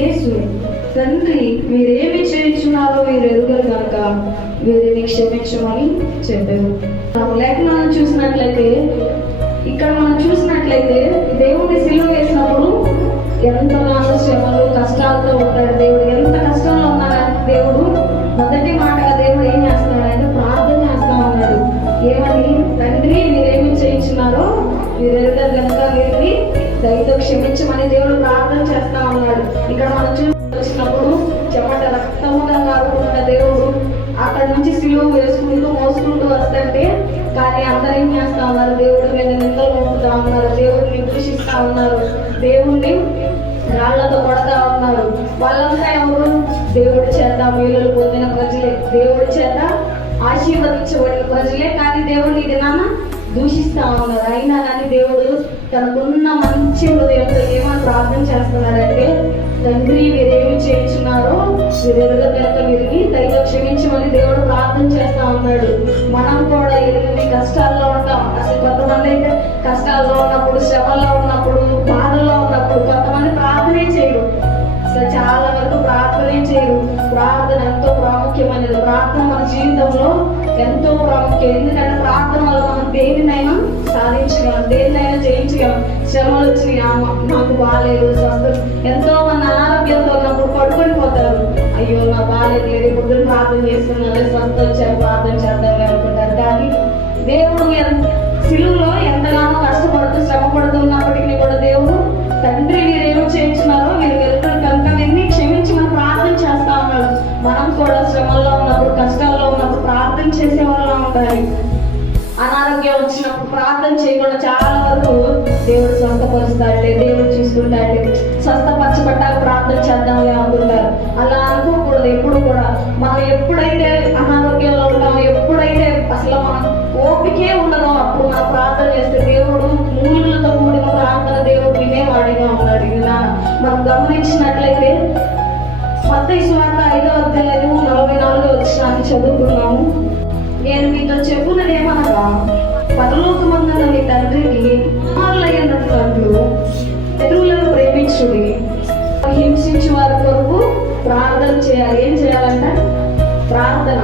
యేసు, తండ్రి మీరేమి చేయించున్నారో మీరు ఎరుగరు కనుక వీరిని క్షమించమని చెప్పారు. లేఖనాలను చూసినట్లయితే, ఇక్కడ మనం చూసినట్లయితే దేవుడిని సిలువ వేసినప్పుడు ఎంతగానో శ్రమలు కష్టాలతో ఉంటాడు దేవుడు. ఎంత కష్టంలో ఉన్నాడు దేవుడు, మొదటి మాటగా దేవుడు ఏం చేస్తున్నాడు అంటే ప్రార్థన చేస్తా ఉన్నాడు. ఏమని? తండ్రి మీరేమి చేయించున్నారో మీరు ఎరుగరు కనుక వీరిని దయతో క్షమించమని దేవుడు ప్రార్థన చేస్తా ఉన్నాడు. ఇక్కడ మనం చూసినప్పుడు చెమట రక్తముగా కాకుండా దేవుడు అక్కడ నుంచి సిలువ వేసుకుంటూ మోసుకుంటూ వస్తుంటే, కానీ అందరూ ఏం చేస్తా ఉన్నారు? దేవుడి మీద నిందలు మోపుతా ఉన్నారు, దేవుడిని దూషిస్తా ఉన్నారు, దేవుడిని రాళ్లతో కొడతా ఉన్నారు. వాళ్ళంతా ఎవరు? దేవుడి చేత మేలులు పొందిన ప్రజలే, దేవుడి చేత ఆశీర్వదించబడిన ప్రజలే. కానీ దేవుడిని దినాన దూషిస్తా ఉన్నారు. అయినా కానీ దేవుడు తనకున్న మంచి హృదయంతో ఏమని ప్రార్థన చేస్తున్నాడంటే, తండ్రి వీరేమి చేయించున్నారో మీరు ఎరుగరు కనుక వీరిని దయతో క్షమించమని దేవుడు ప్రార్థన చేస్తా ఉన్నాడు. మనం కూడా ఎన్ని కష్టాల్లో ఉంటాం. అసలు కొంతమంది అయితే కష్టాల్లో ఉన్నప్పుడు, శ్రమల్లో ఉన్నప్పుడు, బాధల్లో ఉన్నప్పుడు కొంతమంది ప్రార్థనే చేయరు. అసలు చాలా వరకు ప్రార్థనే చేయరు. ప్రార్థన ఎంతో ప్రాముఖ్యమైనది. ప్రార్థన మన జీవితంలో ఎంతో ప్రాముఖ్యం. ఎందుకంటే ప్రార్థన వల్ల మనం దేనినైనా సాధించగలం, దేనినైనా జయించగలం. శ్రమలు వచ్చినాయి, నాకు బాగాలేదు, స్వస్థ. ఎంతో మంది అనారోగ్యంతో ఉన్నప్పుడు పడుకొని పోతారు. అయ్యో నా బాగాలేదు, లేదు పొద్దున ప్రార్థన చేస్తున్నాను, స్వస్థ వచ్చారు, ప్రార్థన చేద్దాం అనుకుంటారు. కానీ దేవుడు సిలువలో ఎంతగానో కష్టపడుతూ శ్రమ పడుతున్నప్పటికీ కూడా దేవుడు తండ్రి వీరేమో చేయించున్నారో మీరు వెళ్తారు కనుక వీరిని క్షమించమని ప్రార్థన చేస్తా ఉన్నాడు. మనం కూడా శ్రమల్లో ఉన్నప్పుడు, కష్టాల్లో ఉన్నప్పుడు ప్రార్థన చేసే వాళ్ళ ఉండాలి. అనారోగ్యం వచ్చినప్పుడు ప్రార్థన చేయకుండా చాలా వరకు దేవుడు స్వస్థపరుస్తాడే, దేవుడు చూసుకుంటాడే, స్వస్థపరచబట్టాక ప్రార్థన చేద్దామని అనుకుంటారు. అలా అనుకోకూడదు ఎప్పుడు కూడా. మనం ఎప్పుడైతే అనారోగ్యంలో ఉంటామో, ఎప్పుడైతే అసలు మనం ఓపికే ఉండదో అప్పుడు మనం ప్రార్థన చేస్తే దేవుడు మూలులతో కూడిన ప్రార్థన దేవుడు వినేవాడిగా ఉన్నాడు. ఇలా మనం గమనించినట్లయితే మత్తయి సువార్త 5వ అధ్యాయం 44వ వచనాన్ని చదువుకున్నాము. నేను మీతో చెప్పున్నదేమనగా, పరలోకమందున్న మీ తండ్రికి కుమారులైనట్లు శత్రువులను ప్రేమించుడి, హింసించే వారి కొరకు ప్రార్థన చేయాలి. ఏం చేయాలంట? ప్రార్థన.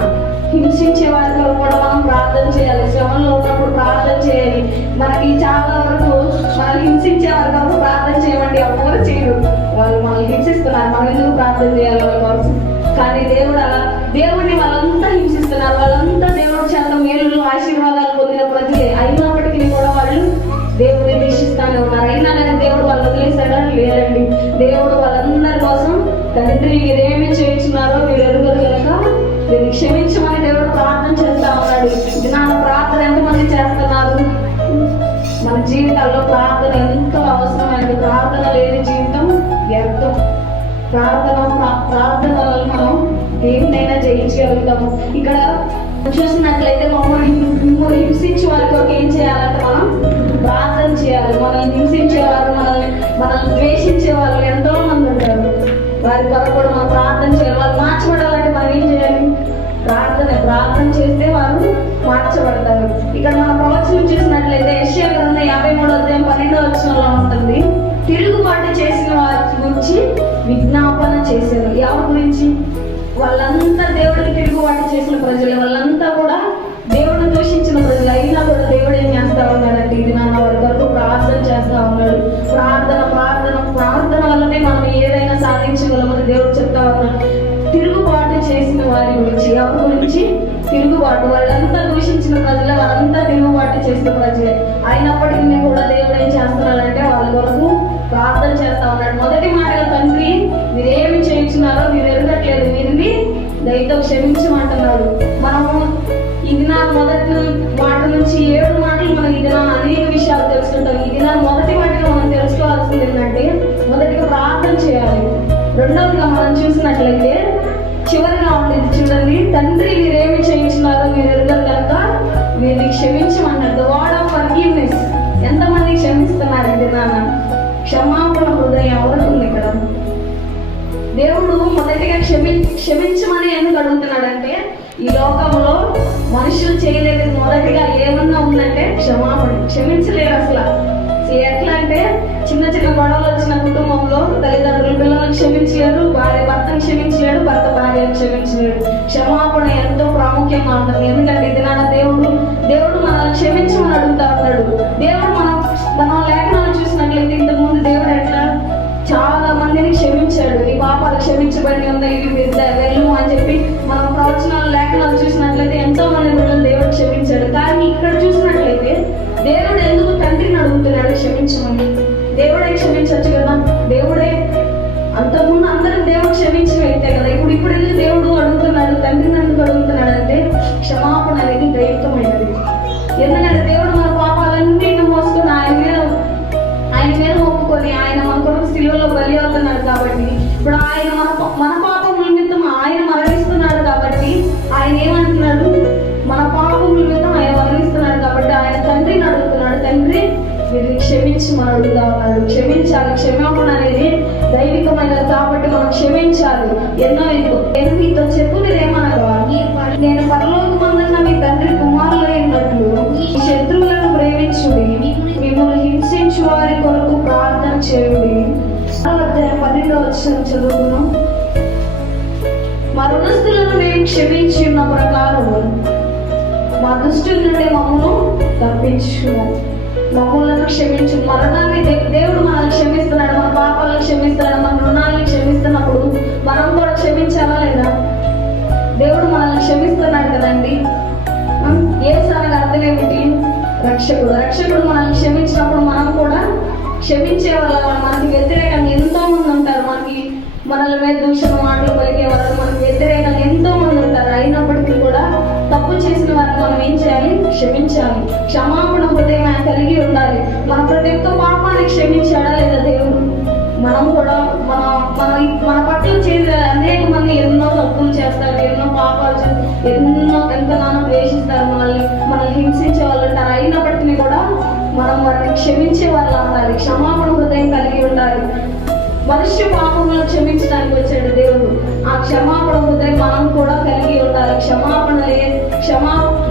హింసించే వారి కొరకు కూడా మనం ప్రార్థన చేయాలి. శ్రమంలో ఉన్నప్పుడు ప్రార్థన చేయాలి. మనకి చాలా వరకు మనం హింసించే వారి కొరకు ప్రార్థన చేయమండి ఎవరు చేయరు. వాళ్ళు మనల్ని హింసిస్తున్నారు, మనం ఎందుకు ప్రార్థన చేయాలి వాళ్ళ కోసం? కానీ దేవుడిని వాళ్ళంతా హింసిస్తున్నారు. వాళ్ళంతా దేవుడి చేత మేలులు ఆశీర్వాదాలు పొందిన ప్రజలే. అయినప్పటికీ కూడా వాళ్ళు దేవుడిని దూషిస్తానే ఉన్నారు. అయినా కానీ దేవుడు వాళ్ళు వదిలేసాడా? లేదండి. దేవుడు వాళ్ళందరి కోసం తండ్రి మీరేమి చేయించున్నారో మీరు ఎరుగరు కనుక వీరిని క్షమించమని దేవుడు ప్రార్థన చేస్తా ఉన్నాడు. నా ప్రార్థన ఎంతమంది చేస్తున్నారు? మన జీవితాల్లో ప్రార్థన ఎంతో అవసరమైనది. ప్రార్థన లేని జీవితం వ్యర్థం. ప్రార్థన వల్ల మనం దేనినైనా జయించగలుగుతాము. ఇక్కడ చూసినట్లయితే మమ్మల్ని హింసించే వారి కొరకు ఏం చేయాలంటే మనం ప్రార్థన చేయాలి. మనల్ని హింసించేవారు, మనల్ని ద్వేషించే వాళ్ళు ఎంతో మంది ఉంటారు. వారి కొరకు కూడా మనం ప్రార్థన చేయాలి. వాళ్ళు మార్చబడాలంటే మనం ఏం చేయాలి? ప్రార్థన చేస్తే వారు మార్చబడతారు. ఇక్కడ మన ప్రవచనం చూసినట్లయితే యెషయా గ్రంథం 53వ అధ్యాయం 12వ వచనంలో ఉంటుంది, తిరుగుబాటు చేసిన వారి గురించి విజ్ఞాపన చేశారు. ఎవరి గురించి? వాళ్ళంతా దేవుడిని తిరుగుబాటు చేసిన ప్రజలు, వాళ్ళంతా కూడా దేవుడిని దూషించిన ప్రజలు. అయినా కూడా దేవుడు ఏం చేస్తా ఉన్నాడంటే ఇది నాన్న వారి కొరకు ప్రార్థన చేస్తా ఉన్నాడు. ప్రార్థన వల్లనే మనం ఏదైనా సాధించగలమని దేవుడు చెప్తా ఉన్నాడు. తిరుగుబాటు చేసిన వారి గురించి. ఎవరి గురించి? తిరుగుబాటు. వాళ్ళంతా దూషించిన ప్రజలే, వాళ్ళంతా తిరుగుబాటు చేసిన ప్రజలే. అయినప్పటికీ కూడా దేవుడు ఏం చేస్తున్నాడంటే వాళ్ళ కొరకు ప్రార్థన చేస్తా ఉన్నాడు. మొదటి మాటగా తండ్రి మీరేమి చేయించున్నారో మీరు ఎరగట్లేదు, వీరిని దయతో క్షమించమంటున్నాడు. మనము ఈ దినాన్ని మొదటి మాట నుంచి 7 మాటలు మనం ఈ దినాన్ని అనేక విషయాలు తెలుసుకుంటాం. ఈ దినాన్ని మొదటి మాటగా మనం తెలుసుకోవాల్సింది ఏంటంటే మొదటిగా ప్రార్థన చేయాలి. రెండవదిగా మనం చూసినట్లయితే చివరిగా ఉండేది చూడండి, తండ్రి మీరేమి చేయించున్నారో మీరు ఎరుగరు కనుక వీరిని క్షమించమన్నాడు. Ward of forgiveness. ఎంతమంది క్షమిస్తున్నారండి నాన్న? క్షమాపణ హృదయం ఎవరికి ఉంది ఇక్కడ? దేవుడు మొదటిగా క్షమించమని ఎందుకు అడుగుతున్నాడంటే ఈ లోకంలో మనుషులు చేయలేదు మొదటిగా ఏమన్నా ఉందంటే క్షమాపణ. క్షమించలేరు అసలు. ఎట్లా అంటే చిన్న చిన్న గొడవలు వచ్చిన కుటుంబంలో తల్లిదండ్రులు పిల్లలను క్షమించలేరు ఇవి పెద్ద వెళ్ళు అని చెప్పి మనం ప్రవచనాలు లేఖనాలు చూసినట్లయితే ఎంతో మంది బిడ్డలు దేవుడు క్షమించాడు. కానీ ఇక్కడ చూసినట్లయితే దేవుడు ఎందుకు తండ్రిని అడుగుతున్నాడు క్షమించమని? దేవుడే క్షమించవచ్చు కదా. దేవుడే అంతకుముందు అందరం దేవుడు క్షమించి వెళ్తే కదా. ఇప్పుడు ఎందుకు దేవుడు అడుగుతున్నాడు, తండ్రిని ఎందుకు అడుగుతున్నాడు అంటే క్షమాపణ అనేది దైవికమైనది. ఎందుకంటే దేవుడు మన పాపాలన్నింటినీ మోసుకొని ఆయన మీద ఒప్పుకొని ఆయన మన కొరకు సిలువలో బలి అవుతున్నాడు. కాబట్టి ఇప్పుడు ఆయన మన పాపం నిమిత్తం ఆయన మరణిస్తున్నాడు. కాబట్టి ఆయన ఏమంటున్నాడు, మన పాపం నిమిత్తం ఆయన మరణిస్తున్నాడు. కాబట్టి ఆయన తండ్రిని అడుగుతున్నాడు, తండ్రి వీరిని క్షమించమని అడుగుతా ఉన్నాడు. క్షమించాలి. క్షమాపణ అనేది దైవికమైనది కాబట్టి మనం క్షమించాలి. నేను మీతో చెప్పునేదేమనగా, నేను పరలోకమందున్న మీ తండ్రి కుమారులైనట్లు మీ శత్రువులను ప్రేమించుడి, మిమ్మల్ని హింసించు వారి కొరకు ప్రార్థన చేయుడి. 12 చదువుకున్నాం. మా రుణస్థులను మేము క్షమించి ఉన్న ప్రకారము మా దుష్టుల నుండి మమ్మల్ని తప్పించుము. మమ్మల్ని క్షమించు. మరణాన్ని దేవుడు మనల్ని క్షమిస్తున్నాడు, మన పాపాలను క్షమిస్తున్నాడు, మన రుణాలను క్షమిస్తున్నప్పుడు మనం కూడా క్షమించాలా లేదా? దేవుడు మనల్ని క్షమిస్తున్నాడు కదండి. యేసు అనగా అర్థం ఏమిటి? రక్షకుడు. రక్షకుడు మనల్ని క్షమించినప్పుడు మనం కూడా క్షమించే వాళ్ళ. మనకి వ్యతిరేకంగా ఎంతో మంది ఉంటారు, మనల మీద దూషణ మాటలు పలికే వాళ్ళు మనకి వ్యతిరేకంగా ఎంతో మంది ఉంటారు. అయినప్పటికీ కూడా తప్పు చేసిన వారిని మనం ఏం చేయాలి? క్షమించాలి. క్షమాపణ హృదయం కలిగి ఉండాలి. మన ప్రతి ఒక్క పాపాన్ని క్షమించాడా లేదా దేవుడు? మనం కూడా మన పట్ల చేసే అనేక మంది ఎన్నో తప్పులు చేస్తారు, ఎన్నో పాపాలు ఎంతగానో ద్వేషిస్తారు, మనల్ని హింసించే వాళ్ళు ఉంటారు. అయినప్పటికీ కూడా మనం వారిని క్షమించే వాళ్ళు ఉండాలి. క్షమాపణ హృదయం కలిగి ఉండాలి. మనుష్య పాపములను క్షమించడానికి వచ్చాడు దేవుడు. ఆ క్షమాపణ హృదయం మనం కూడా కలిగి ఉండాలి.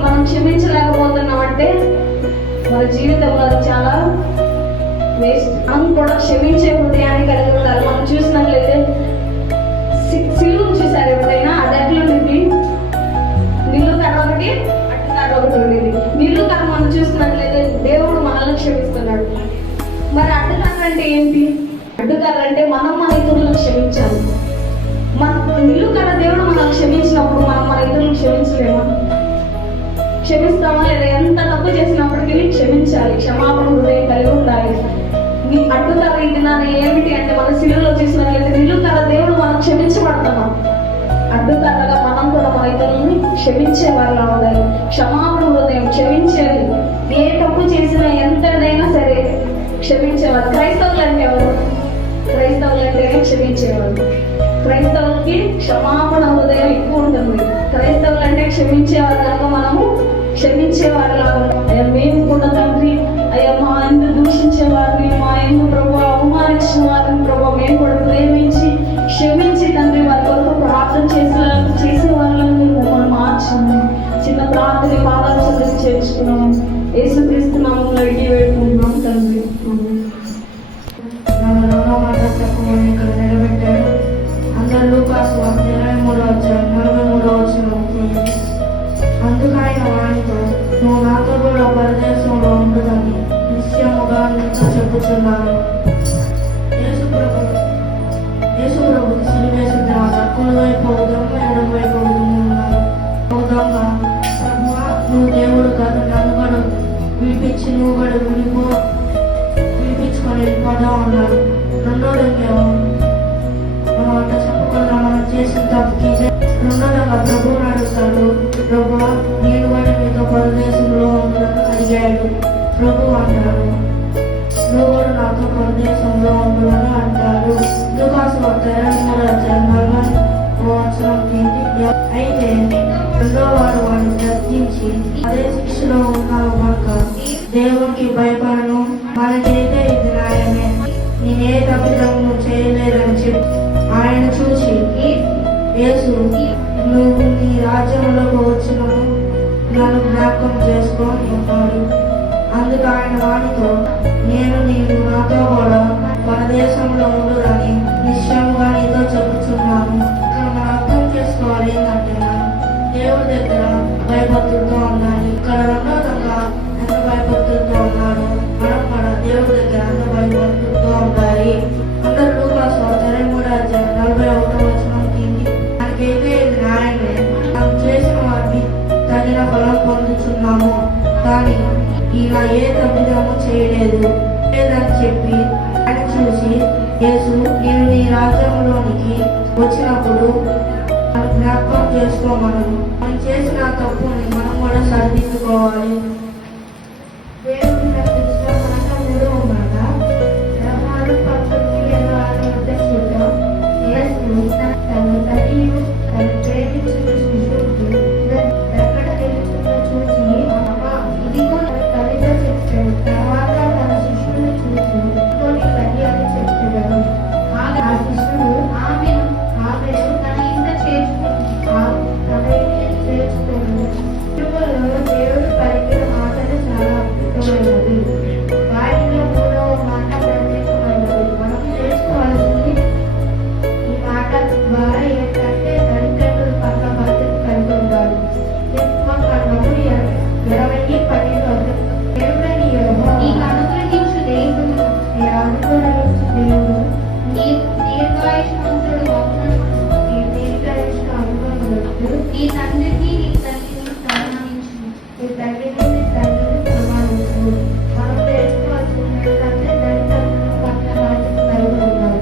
మనం క్షమించలేకపోతున్నాం అంటే మన జీవితంలో చాలా వేస్ట్. మనం కూడా క్షమించే హృదయాన్ని కలిగి ఉండాలి. మనం చూసినట్లయితే సిలువ చూసారు ఎప్పుడైనా? అది ఎట్లుండింది? నిల్లు కర్ర ఒకటి, అట్టు కర్ర ఒకటి ఉండేది. నిల్లు కర్ర మనం చూసినట్లయితే దేవుడు మనల్ని క్షమిస్తున్నాడు. మరి అడ్డు కర్ర అంటే ఏంటి? అడ్డు కర్ర అంటే మనం మన ఇతరులను క్షమించాలి. నిల్లు కర్ర దేవుడు మనల్ని క్షమించినప్పుడు మనం మన ఇతరులను క్షమించలేమా? క్షమిస్తామా లేదా? ఎంత తప్పు చేసినప్పటికీ క్షమించాలి. క్షమాపణ హృదయం కలిగి ఉండాలి. అడ్డుకర్ర ఇది నాన్న ఏమిటి అంటే మన సిలువలో చూసినట్లయితే నిలుకర్ర దేవుడు మనం క్షమించబడతామా? అడ్డుకర్రగా మనం కూడా మన ఇతరులని క్షమించే వాళ్ళ ఉండాలి. క్షమాపణ హృదయం, క్షమించేది. ఏ తప్పు చేసినా ఎంతదైనా సరే క్షమించేవాళ్ళు. క్రైస్తవులు అంటే ఎవరు? క్రైస్తవులు అంటేనే క్షమించేవాళ్ళు. క్రైస్తవులకి క్షమాపణ హృదయం ఎక్కువ ఉంటుంది. క్రైస్తవులు అంటే క్షమించేవారు కనుక మనము క్షమించేవారిలా ఉంటాం. అయ్యా మేము కూడా తండ్రి, అయ్యా మా ఎందుకు దూషించే వారిని, మా ఎందుకు ప్రభు అవమానించిన వారిని ప్రభు మేము కూడా ప్రేమించి క్షమించి తండ్రి వారి కొరకు ప్రార్థన చేసే వాళ్ళని మమ్మల్ని మార్చండి. చిన్న ప్రార్థన పాదాల చెందుకు చేర్చుకున్నాము. యేసుక్రీస్తు నామములో అడిగి వేడుకుంటున్నాం తండ్రి. ఇక్కడ నిలబెట్టాడు. అందరూ లూకాసు 23:43 అందుకు ఆయన వారితో, నువ్వు నాతో కూడా పరదేశంలో ఉండదని నిశ్చయముగా నీతో చెప్పుచున్నాను. యేసు ప్రభు సిలువేసిన కుడివైపు దొంగ, ఎడమవైపు ఉన్నారు. దొంగ, ప్రభువా నువ్వు దేవుడు కాదు, నన్ను కూడా విడిపించి నువ్వు కూడా విడిపించుకొని వెళ్ళిపోదాం అన్నాడు. రెండోడేమో మనం అంత చెప్పకుండా మనం చేసిన తప్పుకి రెండోదగా ప్రభువుని అడుగుతాడు. ప్రభువా నేను కూడా మీతో పరదేశంలో ఉందని అడిగాడు. ప్రభు అంటాడు, నువ్వు కూడా నాతో పరదేశంలో ఉందని అంటారు. లూకాసు 23:40 అయితే రెండో వాడు వాడిని గద్దించి, అదే శిక్షలో ఉన్నావు కనుక దేవునికి భయపడను, మనకైతే ఇది న్యాయమే, నేనే తప్పిదము చేయలేదని చెప్పి ఆయన చూసి, యేసు నువ్వు నీ రాజ్యంలోకి వచ్చినను నన్ను జ్ఞాపకం చేసుకొని ఉన్నాడు. అందుకు ఆయన వానితో, నీవు నాతో కూడా పరదేశంలో ఉండుదని నిశ్చయంగా నీతో చెబుతున్నాను. ఇక్కడ మనం అర్థం చేసుకోవాలి ఏంటంటే, దేవుడి దగ్గర భయభక్తులతో ఉండాలి. ఇక్కడ రెండోదంగా ఎంత భయభక్తులతో ఉన్నాడు, మనం కూడా దేవుడి దగ్గర ఎంత భయభక్తులతో ఉండాలి. అందరూ లూకాసు 23:41 యేసు, నీవు నీ రాజ్యంలోనికి వచ్చినప్పుడు మనం జ్ఞాపకం చేసుకోమనను. మనం చేసిన తప్పుని మనం కూడా సరిదిద్దుకోవాలి. దేవుడి రక్షించిన మాట 3వ మాట వ్యవహారం 19:26 వద్ద చూద్దాం. యేసు తన తల్లియు తన ప్రేమించిన శిశువుకు ఎక్కడ నిలుచుందో చూసి అమ్మ ఇదిగో తన తల్లితో చెప్పాడు. తర్వాత తన శిశువుని చూసి ఇదిగో నీ తల్లి అని చెప్పాడు. ఆ శిశువు ఆమెను తన ఇంట చేర్చుకున్నాడు. తిరుమలలో దేవుడు పలికిన మాటలు చాలా అద్భుతమైనవి. వాటిలో 3వ మాట ప్రత్యేకమైనది. మనం చేసుకోవాల్సింది ఈ మాట ద్వారా ఏంటంటే తల్లిదండ్రులు పక్క బాధ్యత కలిగి ఉండాలి. నిర్గమకాండము 20:12 దేవుడని యెహోవా నీకు అనుగ్రహించు దేవుడు దీర్ఘాయుష్మంతుడు నీ తండ్రికి నీ తల్లిని సన్మానించు. నీ తల్లిని నీ తండ్రిని సన్మానించు. మనం తెలుసుకోవాల్సింది ఏంటంటే తల్లిదండ్రులు పట్ల బాధ్యత కలిగి ఉండాలి.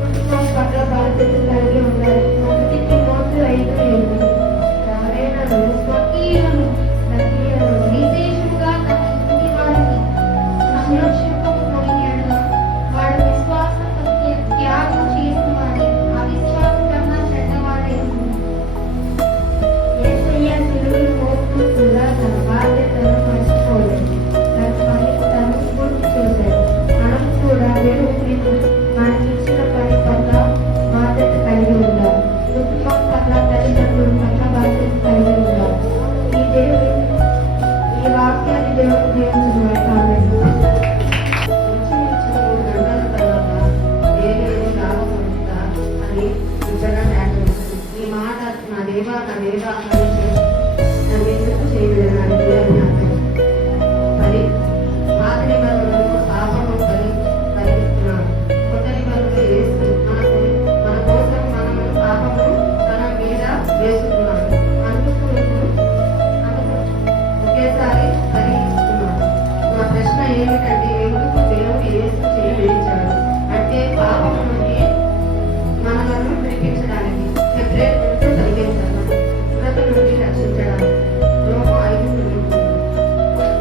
కుటుంబం పట్ల బాధ్యత కలిగి ఉండాలి. 1 తిమోతి 5:8 ఎవరైనా స్వకీయులను విశేషంగా తమ ఇంటి వారిని సంరక్షింపకపోయిన యెడల వాడు విశ్వాసం త్యాగం చేసిన వాడి అవిశ్వాసం కన్నా చెడ్డవాడే. యేసయ్య సిలువను మోస్తూ కూడా తన బాధ్యతను మర్చిపోలేదు. తన పని తను పూర్తి చేశాడు. మనం కూడా దేవుడు మనకిచ్చిన పని పట్ల బాధ్యత కలిగి ఉండాలి. కుటుంబం పట్ల తల్లిదండ్రుల పట్ల బాధ్యత కలిగి ఉండాలి. ఈ వాక్యాన్ని దేవుడు దీవించుగాక. ఆమేన్. ఈ మాట నా దేవా చేయడానికి మరి పాత నిబంధనలో పాపము పరిగెత్తున్నాడు. కొత్త నిబంధనలు వేస్తూ మన కోసం మనము పాపము తన మీద వేసుకున్నాడు. అందుకు ఒకేసారి పరిగెత్తుతున్నాడు. నా ప్రశ్న ఏమిటంటే ఎందుకు దేవుడు యేసు చేయలేచాడు అంటే పాపము నుండి మనలను విడిపించడానికి, సెపరేట్ నుండి తొలగించడానికి, మృత నుండి రక్షించడానికి. రోమా 5:9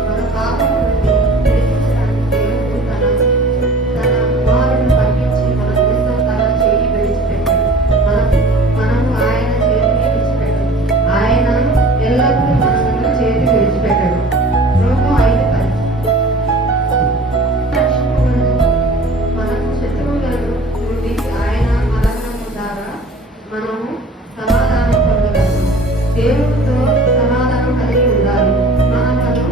మన పాపము నుండి విడిపించడానికి దేవుడు తన కుమారుని పంపించి మన కోసం తన చేయి విడిచిపెట్టాడు. మనము ఆయన చేతిని విడిచిపెట్టాడు. ఆయన ఎల్లప్పుడూ మనలను చేతి విడిచిపెట్టాడు. రోమా 5:10 మనకు శత్రువులను నుండి ఆయన మరణము ద్వారా మనము సమాధానం పొందగలము. దేవుడితో సమాధానం కలిగి ఉండాలి. మనలను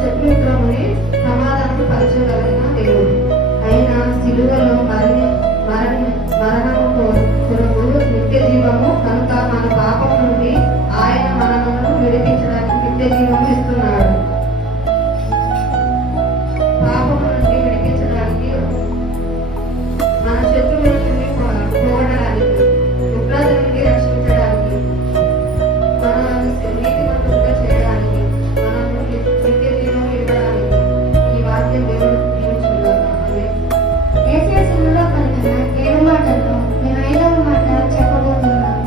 శత్రువులముని సమాధానం పరచగలిగిన దేవుడు అయినా సిలువలో మరణము కొరకు నిత్య జీవము కనుక మన పాపం నుండి ఆయన మనలను విడిపించడానికి నిత్య జీవము ఇస్తున్నాడు. పాపము నుండి విడిపించడానికి, మన శత్రువుల నుండి పోగొట్టడానికి, ఉగ్రత నుండి రక్షించడానికి, మనల్ని నీతిమంతులుగా చేయడానికి, మనల్ని నిత్య జీవం ఇవ్వడానికి ఈ వాక్యం దేవుడు దీవించుగాక. ఆమేన్. యేసయ్య సిలువలో పలికిన 7 మాటల్లో నేను 5వ మాట చెప్పబోతున్నాను.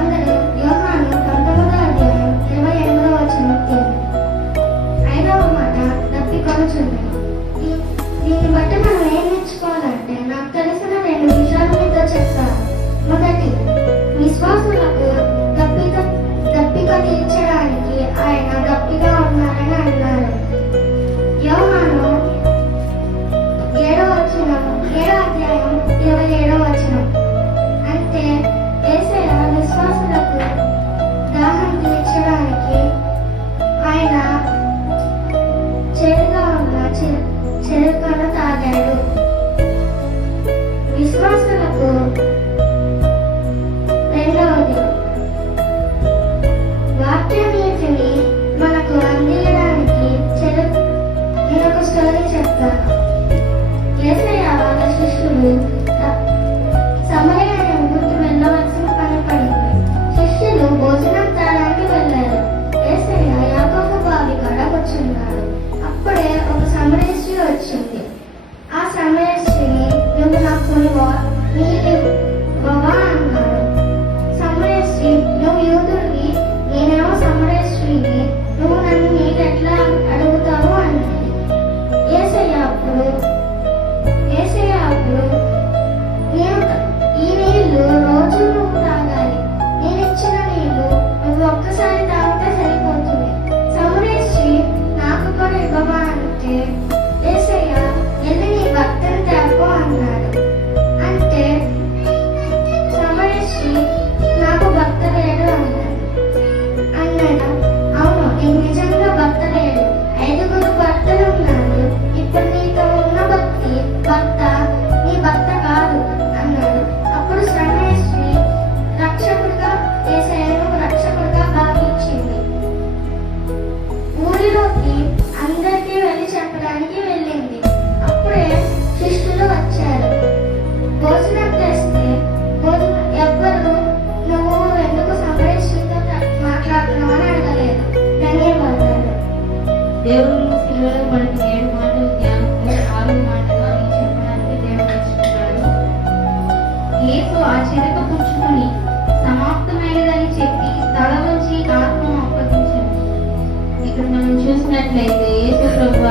అందులో యోహాను 19:28 5వ మాట తప్పికొనుచుంది. దీన్ని బట్టి మనం ఏం నేర్చుకోవాలంటే నాకు తెలిసిన 2 విషయాలు మీతో చెప్తాను. మొదటి, విశ్వాసులకు దప్పిక తీర్చడానికి ఆయన దప్పిగా ఉన్నారని అన్నారు. యోహాను 7వ అధ్యాయం 27వ వచనం. అంటే యేసయ్య విశ్వాసులకు దాహం తీర్చడానికి ఆయన చేదుగా ఉన్న చెరుకను తాగాడు. విశ్వాసులకు రెండవది, వాక్య నీతిని మనకు అందించడానికి నేను ఒక స్టోరీ చెప్తాను. యేసయ్య వాళ్ళ శిష్యులు సమరయ అనే ఊరికి వెళ్ళవలసిన పని పడింది. శిష్యులు భోజనం తాడానికి వెళ్ళారు. యేసయ్య యాకోబు బావి కాడ కూర్చున్నాడు. అప్పుడే ఒక సమరయ స్త్రీ వచ్చింది.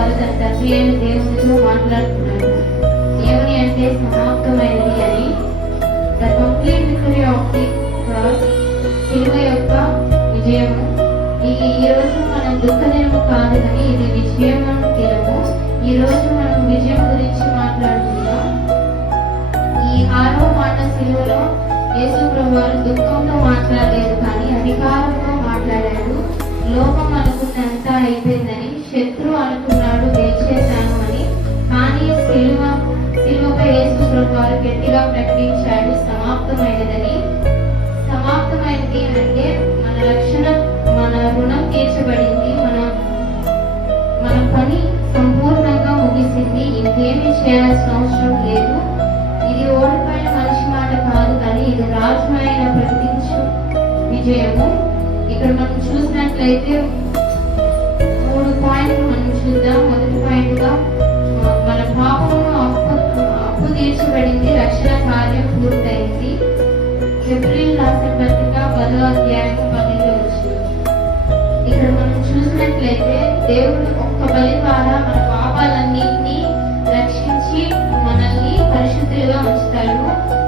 వారు తన తండ్రి అయిన దేవునితో మాట్లాడుతున్నారు. ఏమని అంటే సమాప్తమైనది అని. The complete victory of the cross, శిలువ యొక్క విజయము. ఈ రోజు మనం దుఃఖ దినము కాదు కానీ ఇది విజయం దినము. ఈ రోజు మనం విజయం గురించి మాట్లాడుతున్నాం. ఈ 6వ మాట శిలువలో యేసు ప్రభువారు దుఃఖంతో మాట్లాడలేదు కానీ అధికారంతో మాట్లాడాడు. లోకం అనుకున్నంత అయిపోయిందని, శత్రువు అనుకున్నాడు గెలిచేశాను అని. కానీ శిలువపై యేసు ప్రభువారు గట్టిగా ప్రకటించాడు సమాప్తమైనదని. సమాప్తమైనది అంటే మన రక్షణ, మన రుణం తీర్చబడింది, మన పని సంపూర్ణంగా ముగిసింది. ఇంకేమీ చేయాల్సిన అవసరం లేదు. ఇది ఓడిపోయిన మనిషి మాట కాదు కానీ ఇది రాజు ఆయన ప్రకటించు విజయము. ఇక్కడ మనం చూసినట్లయితే 3 పాయింట్లు మనం చూద్దాం. మొదటి పాయింట్ గా మన పాపమును అప్పు తీర్చబడింది, రక్షణ కార్యం పూర్తయింది. ఏప్రిల్ రాసిన పత్రిక 10వ అధ్యాయం 12వ వచనం. ఇక్కడ మనం చూసినట్లయితే దేవుడు ఒక్క బలి ద్వారా మన పాపాలన్నింటినీ రక్షించి మనల్ని పరిశుద్ధులుగా ఉంచుతాడు.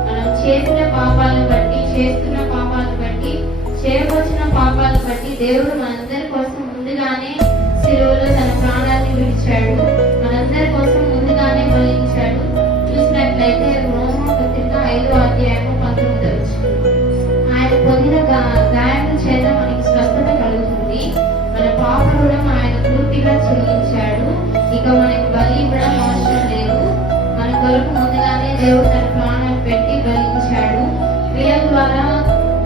మనం చేసిన పాపాలను బట్టి, చేస్తున్న పాపాలను బట్టి, చేయవలసిన పాపాలను బట్టి దేవుడు మనందరి కోసం ముందుగానే శిలువలో తన ప్రాణాన్ని విడిచాడు. మనందరి కోసం ముందుగానే బలించాడు. చూసినట్లయితే రోమా పత్రిక 5వ అధ్యాయం 19వ వచనం. ఆయన పొందిన గాయాల చేత మనకి స్వస్థత కలుగుతుంది. మన పాప రుణం ఆయన పూర్తిగా చెల్లించాడు. ఇక మనకి బలి ఇవ్వడం అవసరం లేదు. మన కొరకు ముందుగానే దేవుడు తన ప్రాణాన్ని పెట్టి బలించాడు. క్రియల ద్వారా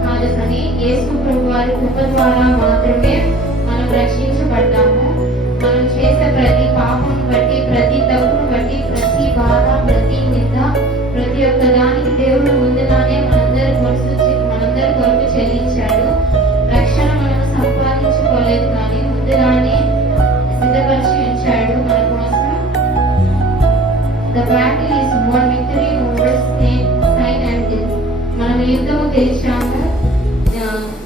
కాదు కానీ యేసు ప్రభు వారి కృప ద్వారా మాత్రమే మనం రక్షించబడ్డాము. మనం చేసే ప్రతి పాపం బట్టి, ప్రతి తప్పును బట్టి, ప్రతి బాధ, ప్రతి నింద, ప్రతి ఒక్క దానికి దేవుడు ముందుగానే మనందరి కొరకు చెల్లించాడు. రక్షణ మనం సంపాదించుకోలేదు కానీ ముందుగానే సిద్ధపరిచి ఉంచాడు మన కోసం. The battle is won victory over sin and death. మనం యుద్ధము గెలిచాము.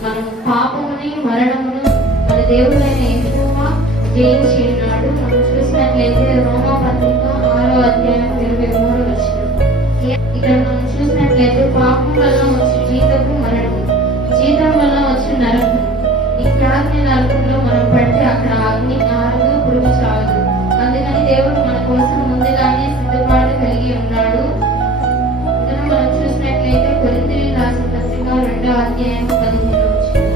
మనం పాపముని, మరణమును మన దేవుడైన యెహోవా జయించి ఉన్నాడు. మనం చూసినట్లయితే రోమా పత్రిక 6వ అధ్యాయం 23వ వచనం. ఇక్కడ మనం చూసినట్లయితే పాపం వల్ల వచ్చే జీతము మరణము, జీతం వల్ల వచ్చే నరకం. ఈ ఖ్యాతి నరకంలో మనం పడితే అక్కడ అగ్ని ఆరదు, పురుగు చావదు. అందుకని దేవుడు మన కోసం ముందుగానే సిద్ధపాటు కలిగి ఉన్నాడు. ఇక్కడ మనం చూసినట్లయితే కొరింథీయులకు రాసిన పత్రిక 2వ అధ్యాయం 15వ వచనం.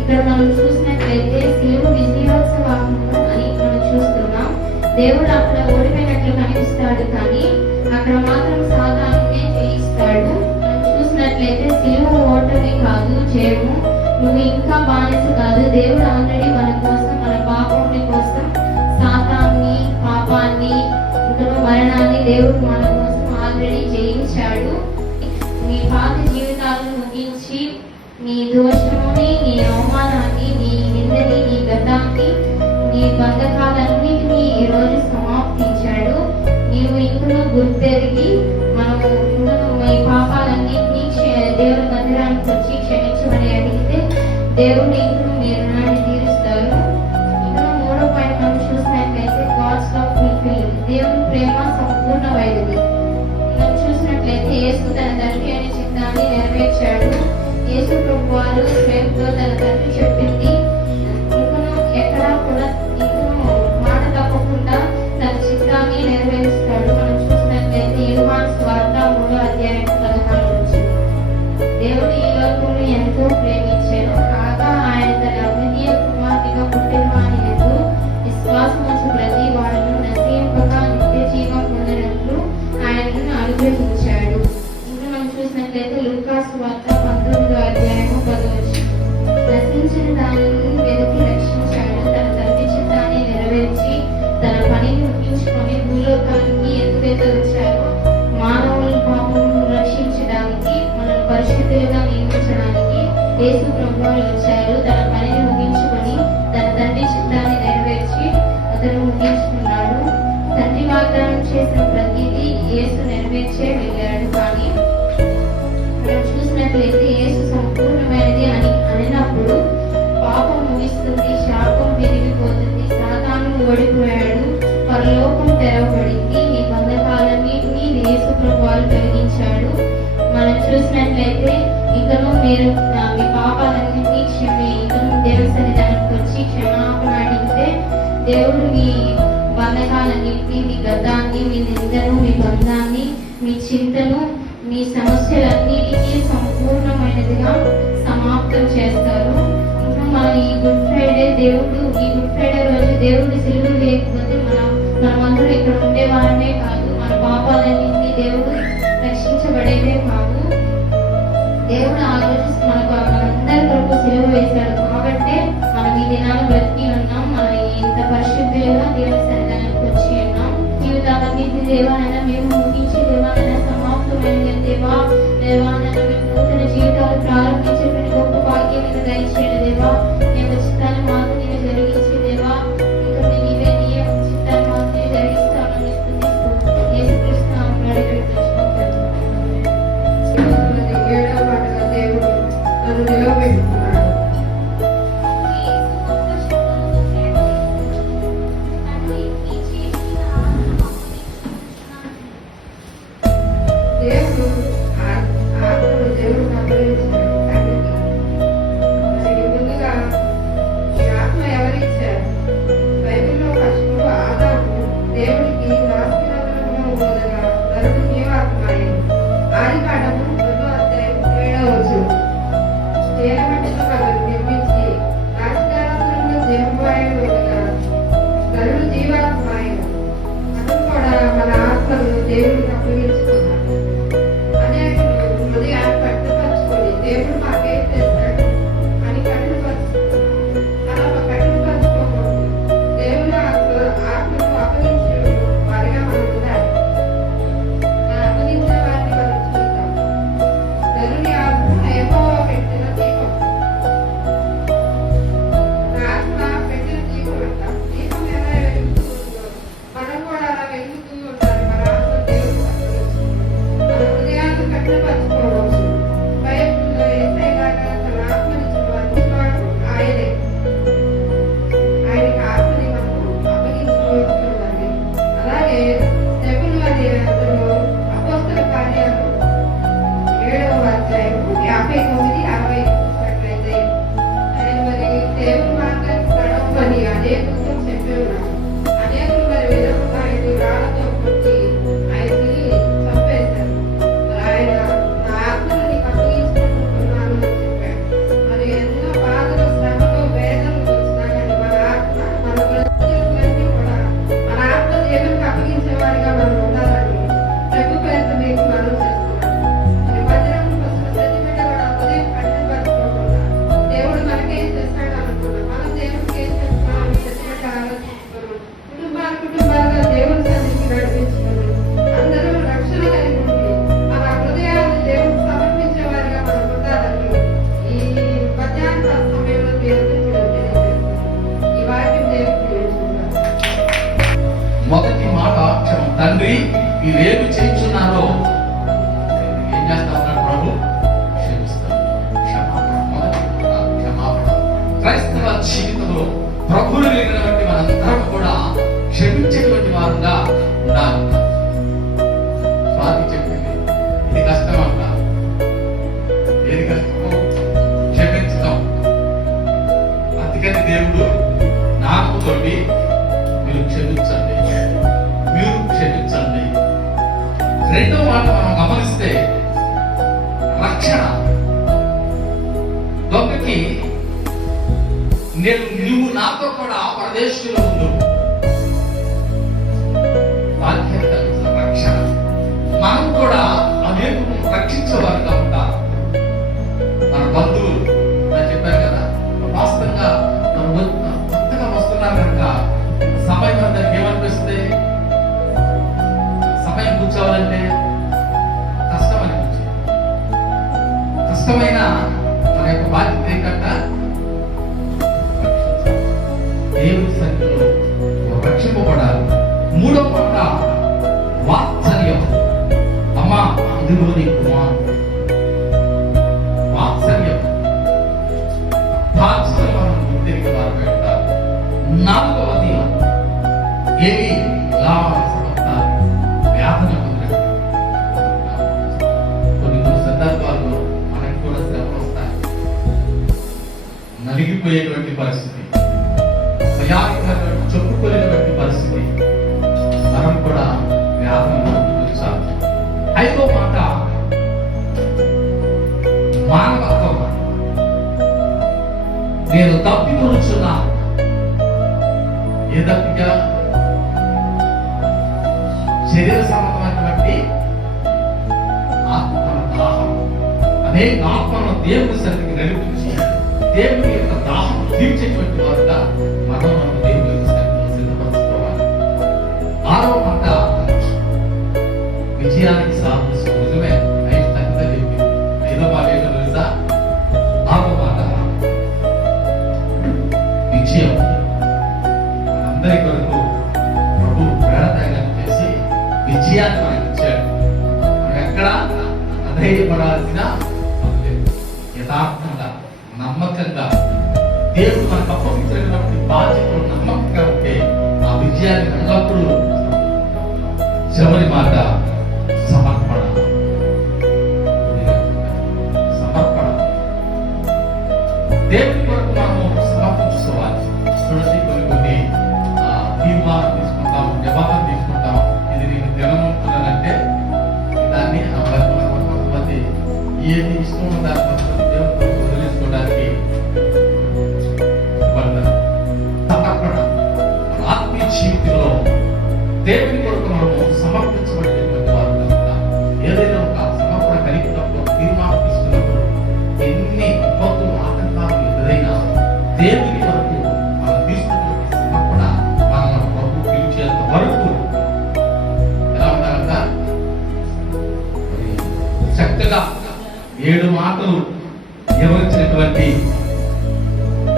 ఇక్కడ మనం చూసినట్లయితే శిలువ విజయోత్సవము అని మనం చూస్తున్నాం. దేవుడు అక్కడ ఓడిపోయినట్లు కనిపిస్తాడు కానీ అక్కడ మాత్రం సాతానునే జయిస్తాడు. మనం చూసినట్లయితే శిలువ ఓటమి కాదు, జయము. నువ్వు ఇంకా బానిస కాదు. దేవుడు ఆల్రెడీ మన కోసం, మన పాపాన్ని కోసం సాతాన్ని, పాపాన్ని, ఇంకా మరణాన్ని దేవుడు మన కోసం ఆల్రెడీ జయించాడు. నీ పాత జీవితాలను ముగించి నీ దోషముని, నీ అవమానాన్ని, నీ నిందని, నీ గతాన్ని, నీ బంధకాలన్నిటినీ ఈ రోజు సమాప్తించాడు. నీవు ఇంకను గుర్తెరిగి మనము ఇంకను ఈ పాపాలన్నింటినీ దేవుని మందిరానికి వచ్చి క్షమించమని అడిగితే దేవుడు ఇంకను మీ రుణాన్ని తీరుస్తారు. ఇంకా 3వ పాయింట్ మనం చూసినట్లయితే గాడ్స్ లవ్ ఫుల్ఫిల్. దేవుని ప్రేమ సంపూర్ణమైనది. మనం చూసినట్లయితే యేసు తన తండ్రి అనే చిత్తాన్ని నెరవేర్చాడు. యేసు ప్రభు వారు ప్రేమతో తన తండ్రి చెప్పింది ఇంకను ఎక్కడా కూడా ఇంకను మాట తప్పకుండా తన చిత్తాన్ని నెరవేరుస్తాడు. మనం చూసినట్లయితే యోహాను సువార్త 3వ అధ్యాయం 16వ వచనం. దేవుడు ఈ లోకమును ఎంతో ప్రేమించాడు కాగా ఆయన తన అద్వితీయ కుమారునిగా పుట్టిన వాని యందు విశ్వాసముంచు ప్రతి వాడును నశింపక నిత్య జీవం పొందినట్లు ఆయనను అనుగ్రహించాడు. ఇంకా మనం చూసినట్లయితే లూకా సువార్త 19వ అధ్యాయం 10వ వచనం. నశించిన మీ పాపాలన్నింటినీ క్షమి ఇతను దేవుని సన్నిధానికి వచ్చి క్షమాపణ అడిగితే దేవుడు మీ బంధకాలన్నింటినీ, మీ గతాన్ని, మీ నిందను, మీ బంధాన్ని, మీ చింతను, మీ సమస్యలన్నిటికీ సంపూర్ణమైనదిగా సమాప్తం చేస్తారు. ఇంకా మన ఈ గుడ్ ఫ్రైడే రోజు దేవుడు సిలువ లేకపోతే మనమందరూ ఇక్కడ ఉండేవారమే కాదు, మన పాపాలన్నింటినీ దేవుడు రక్షించబడేదే కాదు. దేవుడు ఆ రోజు మనందరి కొరకు సిలువ వేశాడు కాబట్టి మనం ఈ దినాలు బ్రతికి ఉన్నాం. మనం ఇంత పరిశుద్ధులుగా దేవుని సన్నిధానానికి వచ్చి ఉన్నాం. జీవితాలన్నింటి దేవాలైనా మేము ముగించే దేవాలైనా సమాప్తమైన దేవాలైనా మేము నూతన జీవితాలు ప్రారంభించేటువంటి గొప్ప భాగ్యం మీద దయచేయండి దేవా. నీ యొక్క చిత్తాన్ని మాకు నేను జరిగించే దేవా. ఇంకా నీవే నీ యొక్క చిత్తాన్ని మాకు నేను జరిగిస్తానని స్తుతిస్తూ యేసుక్రీస్తు నామములో అడిగి ఏడవ పాటగా దేవుడు నన్ను నిలవబెట్టుకున్నాడు. దేవుడు ఆత్మను దేవుడు అప్పగించాడు తండ్రికి. మరి ముందుగా ఈ ఆత్మ ఎవరిచ్చారు? బైబిల్లో ఫస్ట్ ఆదాము దేవుడికి నాస్తికతను బోధగా నరుడు జీవాత్మాయను. ఆదికాండము 2వ అధ్యాయం 7వ వచనం. తేనెమట్టితో నన్ను నిర్మించి నాసికారంలో జీవవాయువు వదగా నరుడు జీవాత్మాయను. మనం కూడా మన ఆత్మను దేవుడికి అప్పగించుకున్నాం. అనేకులు హృదయాన్ని కట్టుపరుచుకొని దేవుడు మాకేం చేస్తాడు అని కట్టుపరుచుకుంటారు. అలా కట్టుపరుచుకోకూడదు. దేవుని ఆత్మను అప్పగించే వారిగా మనం ఉండాలి. అప్పగించే వారిని మనం చూద్దాం. నరుని ఆత్మ యెహోవా పెట్టిన దీపం. మన ఆత్మ పెట్టిన దీపం అంటాం. దీపం ఎలా వెలుగుతూ ఉందో మనం కూడా అలా వెలుగుతూ ఉండాలి. మన ఆత్మ దేవుడు మన హృదయాన్ని కట్టుపరుచుకోవచ్చు. బైబిల్లో యేసయ్యలాగా తన ఆత్మనిచ్చిన వాడు ఆయనే. ఆయనకి ఆత్మని మనము అప్పగించుకోవాలి. అలాగే స్టెఫెను అనే అతను అపోస్తల కార్యాలు 7వ అధ్యాయం 59, 60 చూసినట్లయితే ఆయన మరి దేవుని మార్గాన్ని నడవమని అనేకులతో చెప్పి ఉన్నాడు. అనేకులు మరి విధముగా ఆయన రాళ్లతో కొట్టి ఆయన్ని చంపేశారు. మరి ఆయన నా ఆత్మను నీకు అప్పగించుకుంటున్నాను అని చెప్పాడు. మరి ఎన్నో బాధలు, శ్రమలు, వేదనలు వచ్చినా కానీ మన ఆత్మ మన బ్రతుకులన్నీ కూడా మన ఆత్మ దేవునికి అప్పగించేవారిగా మనం ఉండాలని ప్రభు పేరుతో మీకు మనం చేస్తున్నాం. మరి భద్రం ప్రతిబిడ్డ కూడా ఉదయం కట్టుపరుచుకోకుండా దేవుడు మనకేం చేస్తాడు అనుకున్నాం. మనం దేవుడికి ఏం చేస్తున్నాం అని ప్రతిబిడ్డ ఆలోచించుకున్నాం. కుటుంబాలుగా దేవుని సన్నిధికి నడిపించుకుని అందరూ రక్షణ కలిగి ఉండి మన హృదయాన్ని దేవుడికి సమర్పించే వారిగా మనం ఉండాలని ఈ మధ్యాహ్న సమయంలో దేవుడు ఈ వాక్యం దేవుడికి నేర్చుకుంటాం. మొదటి మాట క్షమం. తండ్రి మీరేమి చేయించున్నారో ఏం చేస్తా ఉన్నాడు ప్రభు? క్షమిస్తాడు. క్షమాపణ. మొదటి మాట క్షమాపణ. క్రైస్తవ జీవితంలో ప్రభువులు కలిగినటువంటి మనందరం కూడా క్షమించేటువంటి వారుగా ఉండాలి. స్వాతి చెప్పింది ఇది కష్టం అంట. ఏది కష్టమో క్షమించడం. అందుకని దేవుడు నాకుతోటి మీరు క్షమించండి, మీరు క్షమించండి. రెండో మాట మనం గమనిస్తే రక్షణ. దొంగకి నువ్వు నాతో కూడా పరదేశంలో ఉండు. బాధ్యత కలిగిన రక్షణ. మనం కూడా అనేకులను రక్షించేవారుగా ఉంటారు. మన బంధువులు నేను చెప్పాను కదా, వాస్తవంగా మనం కొత్తగా వస్తున్నారు కనుక సమయం అందరికి ఏమనిపిస్తుంది? సమయం కూర్చోవాలంటే కష్టం అనిపించింది. కష్టమైన మన యొక్క బాధ్యత ఏంటంట? దేవుని సన్నిధిలో రక్షింపబడాలి. మూడో మాట వాత్సల్యం. అమ్మా ఇదిగో నీ కుమారుడు. వాత్సల్యం. బాధ్యతలు మనం తిరిగి వారు పెట్టాలి. నాలుగవది ఏమి వ్యాధన పొందడం. కొన్ని సందర్భాల్లో మనకి కూడా శ్రమలు వస్తాయి. పరిస్థితి, భయానకమైనటువంటి చెప్పుకోలేనటువంటి పరిస్థితి, మనం కూడా వ్యాధి ఉంచాలి. 5వ మాట మానవత్వం. నేను తప్పికొనుచున్నా. ఏ తప్పిక? శరీర సంబంధమైనటువంటి ఆత్మ దాహం. అదే ఆత్మను దేవుని సన్నిధికి నడిపించి దేవుని యొక్క దాహం తీర్చేటువంటి వారుగా మనం దేవుని యొక్క సన్నిధిలో సిద్ధపరచుకోవాలి. 6వ మాట విజయానికి సాధించు. నిజమే, 5 తగ్గితే చెప్పి 5వ మాట ఏంటో తెలుసా? 6వ మాట విజయం. అందరి కొరకు ప్రభు ప్రాణత్యాగం చేసి విజయాన్ని మనకి ఇచ్చాడు. మనం ఎక్కడ అధైర్యపడాల్సిన పని లేదు. యథార్థంగా, నమ్మకంగా దేవుడు మనకు అప్పగించినటువంటి బాధ్యతలు నమ్మకంగా ఉంటే ఆ విజయాన్ని ఎల్లప్పుడూ. చివరి మాట సమర్పణ. సమర్పణ. దేవుని కొరకు మనము సమర్పించుకోవాలి. చూడండి, కొన్ని తీర్మానం తీసుకుంటాం, జవాబు తీసుకుంటాం. ఇది నేను తినమంటున్నానంటే దాన్ని కొంతమంది ఏది ఇష్టం దాన్ని దేవుడు వదిలేసుకోవడానికి సమర్పణ. ఆత్మీయ జీవితంలో దేవుని కొరకు మనము సమర్పించబడినటువంటి వారు కనుక ఏదైనా ఒక సమర్పణ కలిగినప్పుడు, తీర్మానం తీసుకున్నప్పుడు ఎన్ని ఇబ్బందులు, ఆటంకాలు ఎదురైనా దేవుని కొరకు మనం తీసుకున్నటువంటి సమర్పణ మన ప్రభు పిలిచేంత వరకు ఎలా ఉండాలంట? చక్కగా 7 మాటలు వివరించినటువంటి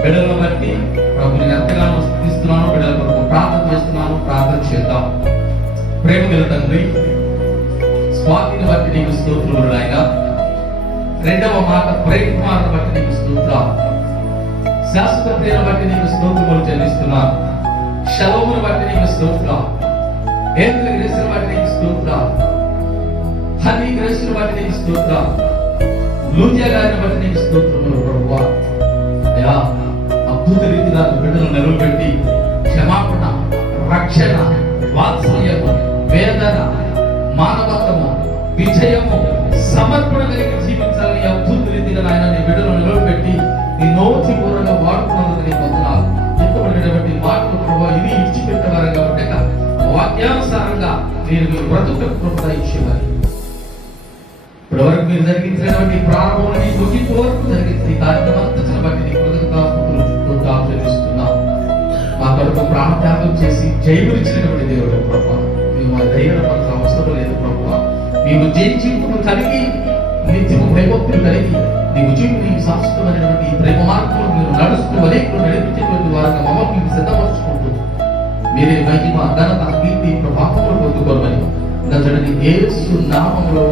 బిడ్డలను బట్టి ప్రభుని ఎంతగానో స్తుతిస్తున్నాను. బిడ్డల కొరకు ప్రార్థన చేస్తున్నాను. ప్రార్థన చేద్దాం. ప్రేమ గల తండ్రి, స్వాతిని బట్టి నీకు స్తోత్రములు నాయన. 2వ మాట ప్రేమను బట్టి నీకు స్తోత్రాలు. శాశ్వత ప్రేమ బట్టి నీకు స్తోత్రములు చెల్లిస్తున్నాను. షలోమును బట్టి నీకు స్తోత్రాలు. ఏతుల గ్రేసును బట్టి నీకు స్తోత్రాలు. హనీ గ్రేసును బట్టి నీకు స్తోత్రాలు. లూజియా గారిని బట్టి నీకు స్తోత్రములు ప్రభువా. అయ్యా, అద్భుత రీతిగా బిడ్డలను నిలబెట్టి క్షమాపణ, రక్షణ, వాత్సల్యము, వేదన, మానవత్వము, విజయము, సమర్పణ కలిగి జీవించాలని అద్భుత రీతిగా నాయన నీ బిడ్డలను నిలబెట్టి నీ నోటి పూర్వగా వాడుకున్నందుకు నీ వందనాలు. ఎంతబడినటువంటి మాటలు ప్రభావ ఇది ఇచ్చిపెట్టేవారు కాబట్టి వాక్యానుసారంగా మీరు మీ బ్రతుకు కృప ఇచ్చేవారు. ఇప్పటివరకు మీరు జరిగించినటువంటి ప్రారంభంలో ముగింపు వరకు జరిగించిన ఈ కార్యక్రమం అంతటిని బట్టి నీ కృతజ్ఞతాస్తుతులు చెల్లిస్తున్నాం. మా కొరకు ప్రాణత్యాగం చేసి జయమునిచ్చినటువంటి దేవుడు ప్రభు, మేము మా ధైర్యపరచ అవసరం లేదు ప్రభు. మేము జీవితం కలిగి నిత్యము భయభక్తులు కలిగి నీకు నీకు శాశ్వతమైనటువంటి ఈ ప్రేమ మార్గంలో మీరు నడుస్తూ అనేకులు నడిపించేటువంటి వారిని మమ్మల్ని మీకు సిద్ధపరచుకుంటూ మీరే మహిమ, ఘనత, కీర్తి, ప్రభావములు పొందుకోమని నజరుని యేసు నామములో